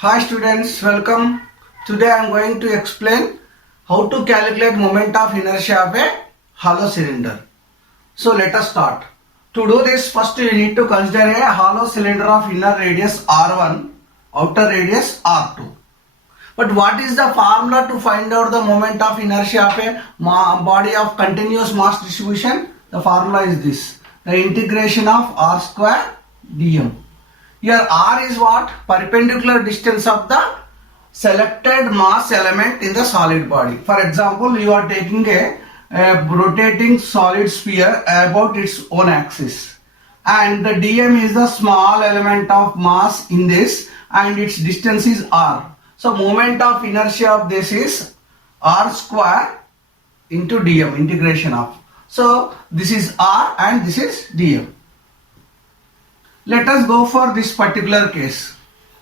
Hi students, welcome. Today I am going to explain how to calculate moment of inertia of a hollow cylinder. So let us start. To do this, first you need to consider a hollow cylinder of inner radius R1, outer radius R2. But what is the formula to find out the moment of inertia of a body of continuous mass distribution? The formula is this: the integration of R square dm. Here R is what? Perpendicular distance of the selected mass element in the solid body. For example, you are taking a rotating solid sphere about its own axis, and the dm is the small element of mass in this, and its distance is r. So moment of inertia of this is r square into dm, integration of. So this is r and this is dm. Let us go for this particular case.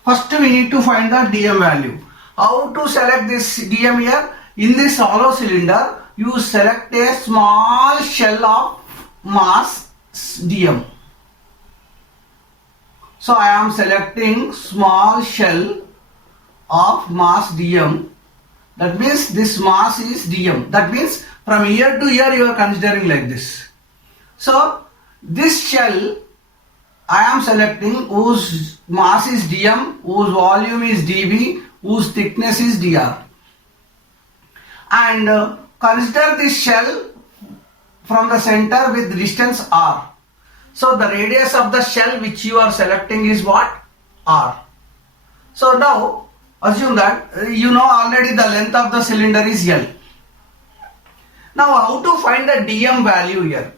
First we need to find the dm value. How to select this dm here? In this hollow cylinder, you select a small shell of mass dm. So I am selecting small shell of mass dm. That means this mass is dm. That means from here to here you are considering like this. So this shell I am selecting whose mass is dm, whose volume is dv, whose thickness is dr. And consider this shell from the center with distance r. So the radius of the shell which you are selecting is what? R. So now assume that you know already the length of the cylinder is L. Now how to find the dm value here?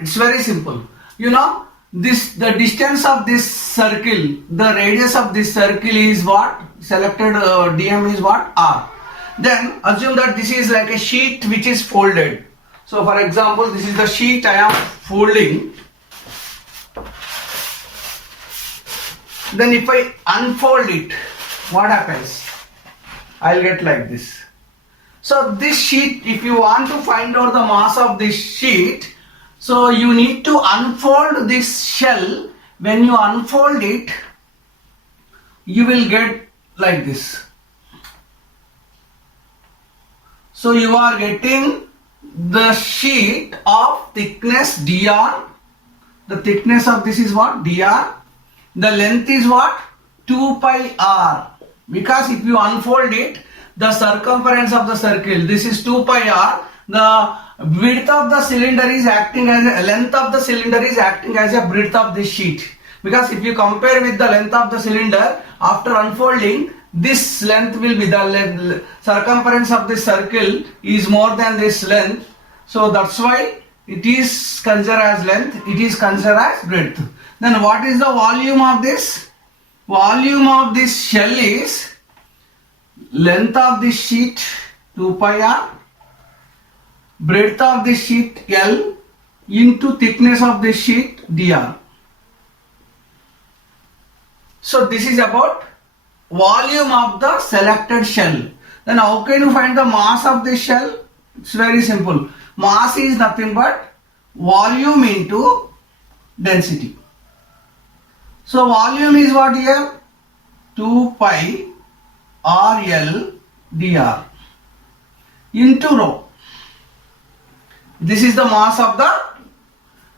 It's very simple. You know, the distance of this circle, the radius of this circle is what? Selected dm is what? R. Then assume that this is like a sheet which is folded. So for example, this is the sheet I am folding. Then if I unfold it, what happens? I'll get like this. So this sheet, if you want to find out the mass of this sheet, so you need to unfold this shell. When you unfold it, you will get like this. So you are getting the sheet of thickness dr. The thickness of this is what? Dr. The length is what? 2 pi r. Because if you unfold it, the circumference of the circle, this is 2 pi r. The width of the cylinder is acting as a length of the cylinder is acting as a breadth of this sheet. Because if you compare with the length of the cylinder, after unfolding, this length will be the circumference of this circle is more than this length. So that's why it is considered as length, it is considered as breadth. Then what is the volume of this? Volume of this shell is length of this sheet 2 pi r, breadth of this sheet L into thickness of this sheet dr. So this is about volume of the selected shell. Then how can you find the mass of this shell? It's very simple. Mass is nothing but volume into density. So volume is what here? 2 pi RL dr into rho. This is the mass of the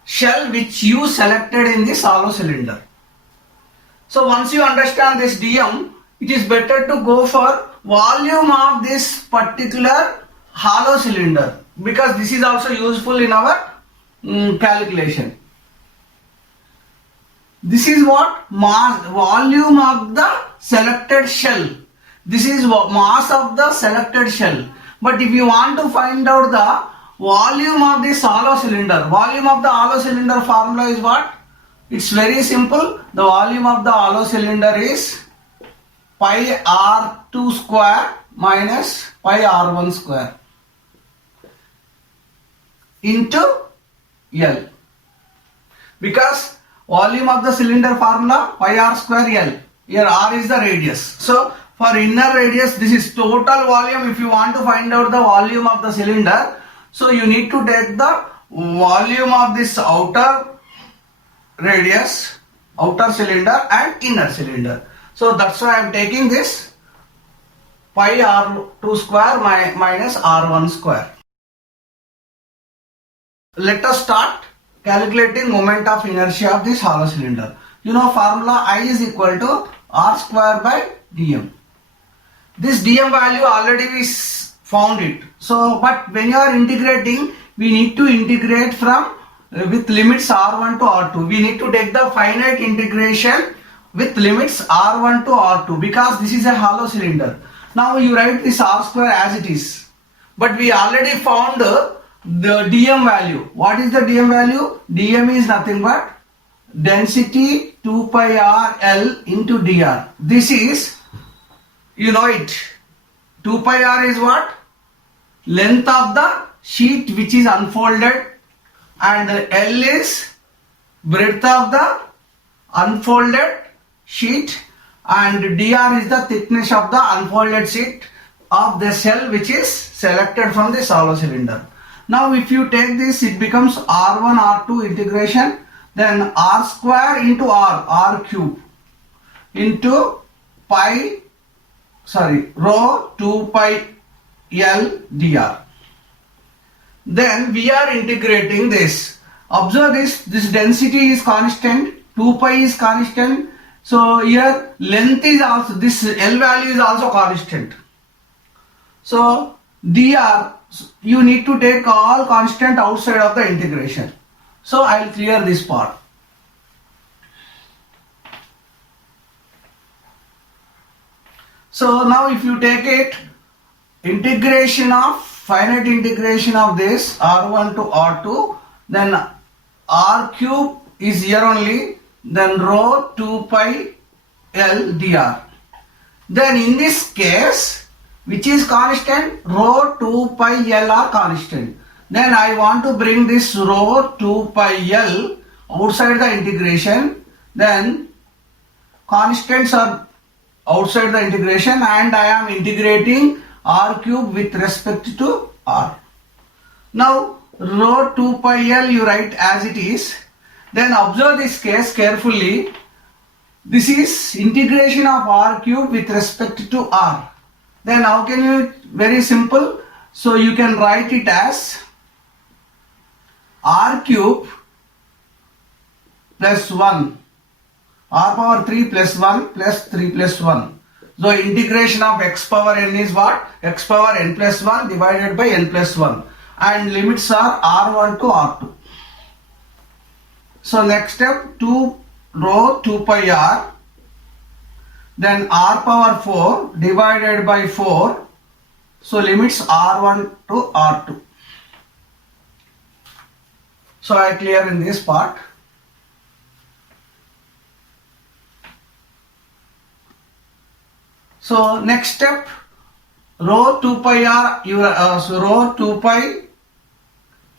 shell which you selected in this hollow cylinder. So once you understand this dm, it is better to go for volume of this particular hollow cylinder, because this is also useful in our calculation. This is what? Mass, volume of the selected shell. This is mass of the selected shell. But if you want to find out the volume of this hollow cylinder, volume of the hollow cylinder formula is what? It's very simple. The volume of the hollow cylinder is pi r2 square minus pi r1 square into L. Because volume of the cylinder formula pi r square L. Here r is the radius. So for inner radius, this is total volume. If you want to find out the volume of the cylinder, so you need to take the volume of this outer radius, outer cylinder and inner cylinder. So that's why I am taking this pi r2 square minus r1 square. Let us start calculating moment of inertia of this hollow cylinder. You know formula I is equal to r square by dm. This dm value already we found it. So but when you are integrating, we need to integrate from with limits r1 to r2. We need to take the finite integration with limits r1 to r2 because this is a hollow cylinder. Now you write this r square as it is. But we already found the dm value. What is the dm value? Dm is nothing but density 2 pi r L into dr. This is, you know it, 2 pi r is what? Length of the sheet which is unfolded, and L is breadth of the unfolded sheet, and dr is the thickness of the unfolded sheet of the cell which is selected from this hollow cylinder. Now if you take this, it becomes r1 r2 integration, then r square into r cube into rho 2 pi L dr. Then we are integrating this. Observe this density is constant, 2 pi is constant. So here length is also, this L value is also constant. So dr, you need to take all constant outside of the integration. So I will clear this part. So now if you take it, finite integration of this r1 to r2, then r cube is here only, then rho 2 pi L dr. Then in this case, which is constant, rho 2 pi L are constant. Then I want to bring this rho 2 pi L outside the integration. Then constants are outside the integration, and I am integrating r cube with respect to r. Now rho 2 pi L you write as it is. Then observe this case carefully. This is integration of r cube with respect to r. Then how can you? Very simple. So you can write it as r cube plus 1, r power 3 plus 1 plus 3 plus 1. So integration of x power n is what? X power n plus 1 divided by n plus 1. And limits are r1 to r2. So next step, 2 rho 2 pi r, then r power 4 divided by 4. So limits r1 to r2. So I clear in this part. So next step, rho 2 pi r, rho 2 pi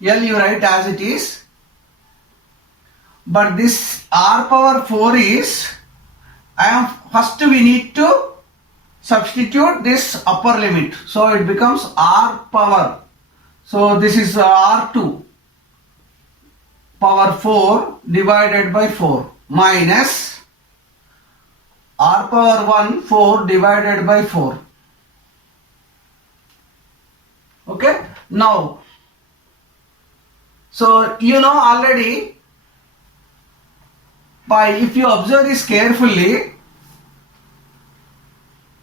L you write as it is. But this r power 4 is, first we need to substitute this upper limit. So it becomes r power. So this is r2 power 4 divided by 4 minus r power 1 4 divided by 4. Okay. Now, so you know already, if you observe this carefully,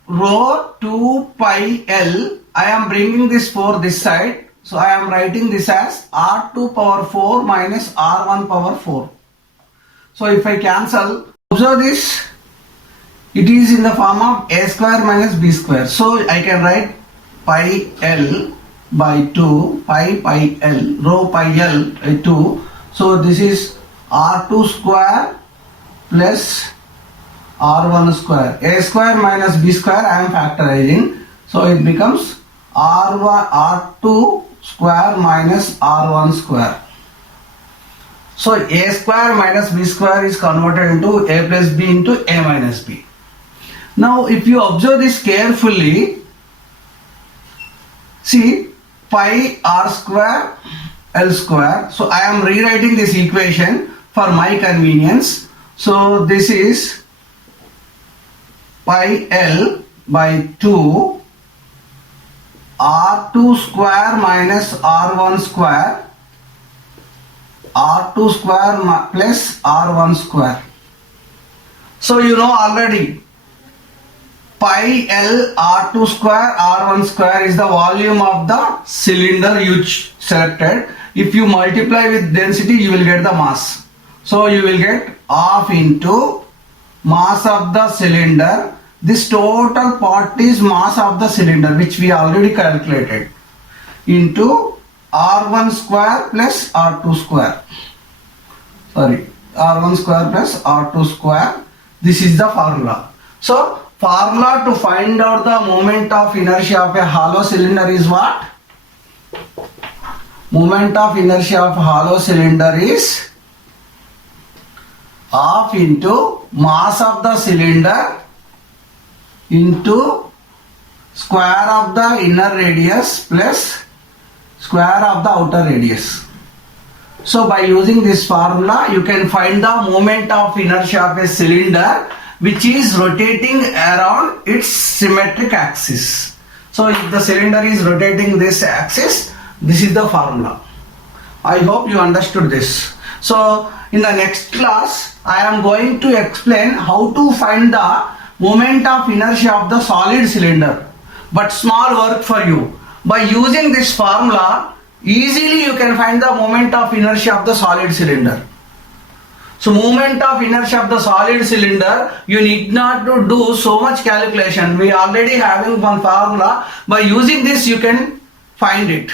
rho 2 pi L, I am bringing this 4 this side. So I am writing this as r2 power 4 minus r1 power 4. So if I cancel, observe this, it is in the form of a square minus b square. So I can write pi L by 2, pi L, rho pi L by 2. So this is r2 square plus r1 square. A square minus b square I am factorizing. So it becomes r2 square minus r1 square. So a square minus b square is converted into a plus b into a minus b. Now if you observe this carefully, see pi r square L square. So I am rewriting this equation for my convenience. So this is pi L by 2 R2 square minus R1 square, R2 square plus R1 square. So you know already pi L R2 square R1 square is the volume of the cylinder you selected. If you multiply with density, you will get the mass. So you will get half into mass of the cylinder. This total part is mass of the cylinder, which we already calculated, into R1 square plus R2 square. Sorry, R1 square plus R2 square. This is the formula. So formula to find out the moment of inertia of a hollow cylinder is what? Moment of inertia of hollow cylinder is half into mass of the cylinder into square of the inner radius plus square of the outer radius. So by using this formula, you can find the moment of inertia of a cylinder which is rotating around its symmetric axis. So if the cylinder is rotating this axis, this is the formula. I hope you understood this. So in the next class, I am going to explain how to find the moment of inertia of the solid cylinder. But small work for you. By using this formula, easily you can find the moment of inertia of the solid cylinder. So moment of inertia of the solid cylinder, you need not to do so much calculation. We already having one formula. By using this, you can find it.